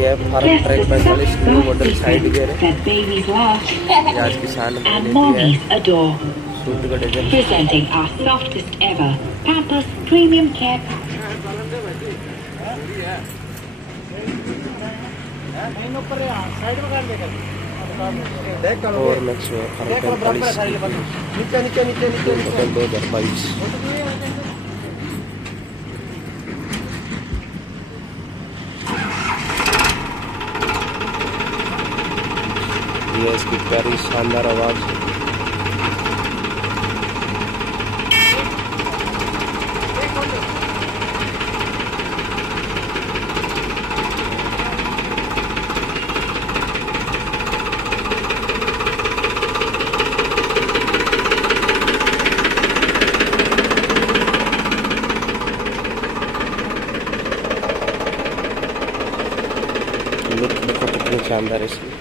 ये है Farmtrac 45 new model side gear है। ये आज किसान मेले की है। सूट का design Presenting our softest ever Pampers Premium Care. और मैक्स है फार्म 45 मॉडल 2022। ये इसकी प्यारी शानदार आवाज। लुक देखो कितनी शानदार है इसकी।